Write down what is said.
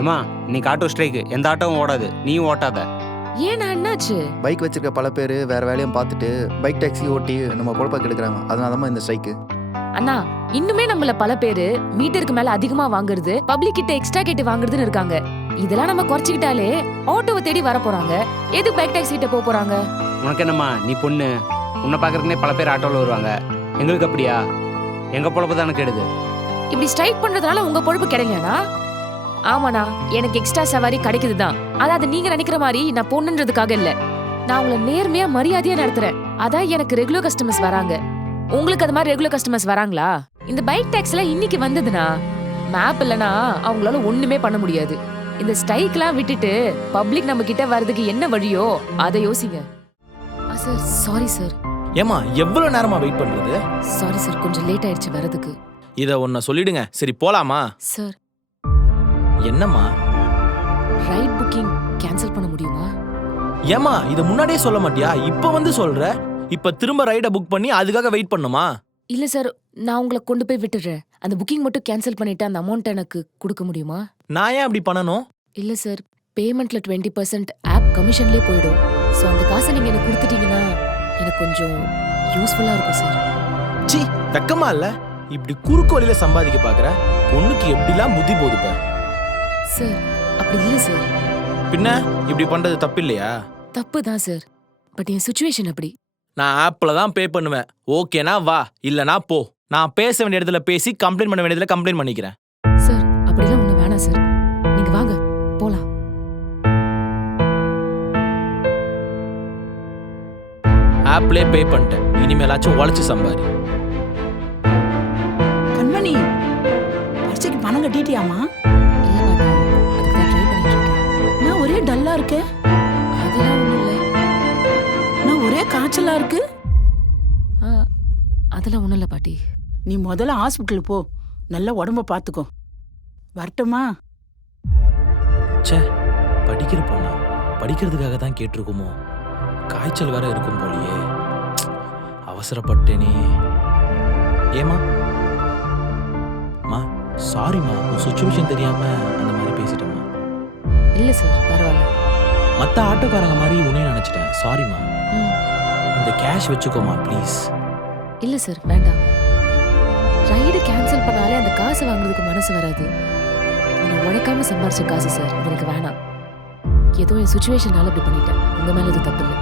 ஏமா இன்னைக்கு auto strike, எந்த ஆட்டோவும் ஓடாது, நீயும் ஓட்டாத. ஏன்னா என்னாச்சு? பைக் வச்சிருக்க பல பேர் வேற வேலையும் பார்த்துட்டு பைக் டாக்ஸி ஓட்டி நம்ம பொழப்ப கெடுக்கிறாங்க. அதனால இந்த ஸ்ட்ரைக்கு. அண்ணா, இன்னுமே நம்மள பல பேரு மீட்டருக்கு மேல அதிகமா வாங்குறது, பப்ளிக் கிட்ட எக்ஸ்ட்ரா கேட்டு வாங்குறதுன்னு இருக்காங்க. இதெல்லாம் நம்ம குறைச்சிக்கிட்டாலே ஆட்டோவை தேடி வர போறாங்க. எது பைக் டாக்ஸி கிட்ட போக போறாங்க? உனக்கு என்னம்மா, நீ பொண்ணு, உன்னை பார்க்கறதுனே பல பேர் ஆட்டோவில் வருவாங்க. எங்களுக்கு அப்படியா? எங்க பொழப்பு தானே கெடுது. இப்படி ஸ்ட்ரைக் பண்றதுனால உங்க பொழப்பு கிடைக்கலனா? ஆமாண்ணா, எனக்கு எக்ஸ்ட்ரா சவாரி கிடைக்குதுதான். அதாவது நீங்க நினைக்கிற மாதிரி நான் பொண்ணுன்றதுக்காக இல்ல. நான் உங்களை நேர்மையா மரியாதையா நடத்துறேன். அதான் எனக்கு ரெகுலர் கஸ்டமர்ஸ் வராங்க. உங்களுக்கு அது மாதிரி ரெகுலர் கஸ்டமர்ஸ் வராங்களா? இந்த பைக் டாக்ஸில இன்னைக்கு வந்ததுனா மேப் இல்லனா அவங்களால ஒண்ணுமே பண்ண முடியாது. இந்த ஸ்ட்ரைக்லாம் விட்டுட்டு பப்ளிக் நம்ம கிட்ட வர்றதுக்கு என்ன வழியோ அதை யோசிங்க. Sir, sorry sir. ஏமா எவ்வளவு நேரமா வெயிட் பண்றது? சாரி சார், கொஞ்சம் லேட் ஆயிடுச்சு வரதுக்கு. இத ஒன்ன சொல்லிடுங்க. சரி போலாமா? சார், என்னம்மா? ரைட் புக்கிங் கேன்சல் பண்ண முடியுமா? ஏமா இத முன்னாடியே சொல்ல மாட்டியா? இப்ப வந்து சொல்ற? இப்ப திரும்ப ரைட புக் பண்ணி அதுக்காக வெயிட் பண்ணுமா? இல்ல சார், நான் உங்களை கொண்டு போய் விட்டுறேன். அந்த புக்கிங் மட்டும் கேன்சல் பண்ணிட்டு அந்த அமௌண்ட் எனக்கு கொடுக்க முடியுமா? நான் ஏன் அப்படி பண்ணணும்? இல்ல சார், பேமெண்ட்ல 20% ஆப் கமிஷன்லயே போயிடும். சோ அந்த காசை நீங்க எனக்கு கொடுத்துட்டீங்கன்னா எனக்கு கொஞ்சம் யூஸ்ஃபுல்லா இருக்கும் சார். சி, வெக்கமா இல்ல? இப்படி குறுக்கு வழியில சம்பாதிக்க பாக்குற பொண்ணுக்கு எப்படிலாம் புத்தி போகுது பாரு. சார், அப்படி இல்ல சார். பின்ன இப்படி பண்றது தப்பு இல்லையா? தப்பு தான் சார், பட் என் சுச்சுவேஷன் அப்படி. நான் ஆப்ல தான் பே பண்ணுவேன். ஓகேனா வா, இல்லனா போ. நான் பேச வேண்டிய இடத்துல பேசி, கம்ப்ளைண்ட் பண்ண வேண்டிய இடத்துல கம்ப்ளைண்ட் பண்ணிக்கிறேன். சார், அப்படிலாம் ஒண்ணு வேணாம் சார். நீங்க வாங்க போலாம். ஆப்லயே பே பண்ணிட்டேன். இனிமேலாச்சும் உழைச்சு சம்பாரி. கண்மணி, பரீட்சைக்கு பணம் கட்டிட்டியாமா? இல்ல பாட்டி, அதுக்கு தான் ட்ரை பண்ணிட்டு இருக்கேன். நான் ஒரே டல்லா இருக்கேன். அதெல்லாம் ஒண்ணும் இல்ல. நான் ஒரே காய்ச்சலா இருக்கு. ஆ, அதெல்லாம் ஒண்ணும் இல்ல பாட்டி. நீ முதல்ல ஹாஸ்பிட்டல் போ, நல்ல உடம்ப பாத்துக்கோ. வரட்டுமா? ச்சே, படிக்கிற பொண்ணா? படிக்கிறதுக்காக தான் கேட்டிருக்குமோ? காய்ச்சல் வேற இருக்கும் போலியே. அவசரப்பட்டேனே. ஏமா? மா, சாரிம்மா, உன் சுச்சுவேஷன் தெரியாம அந்த மாதிரி பேசிட்டேம்மா. இல்ல சார், பரவாயில்ல. மற்ற ஆட்டோக்காரங்க மாதிரி உன்னையும் நினைச்சிட்டேன். சாரிம்மா. ம். இந்த கேஷ் வச்சுக்கோமா ப்ளீஸ். இல்ல சார், வேண்டாம். ரைடு கேன்சல் பண்ணாலே அந்த காசை வாங்குறதுக்கு மனசு வராது. நான் உழைக்காம சம்பாரிச்ச காசு சார், எனக்கு வேணாம். ஏதோ என் சுச்சுவேஷனால இப்படி பண்ணிட்டேன். உங்க மேல இது தப்பு இல்லை.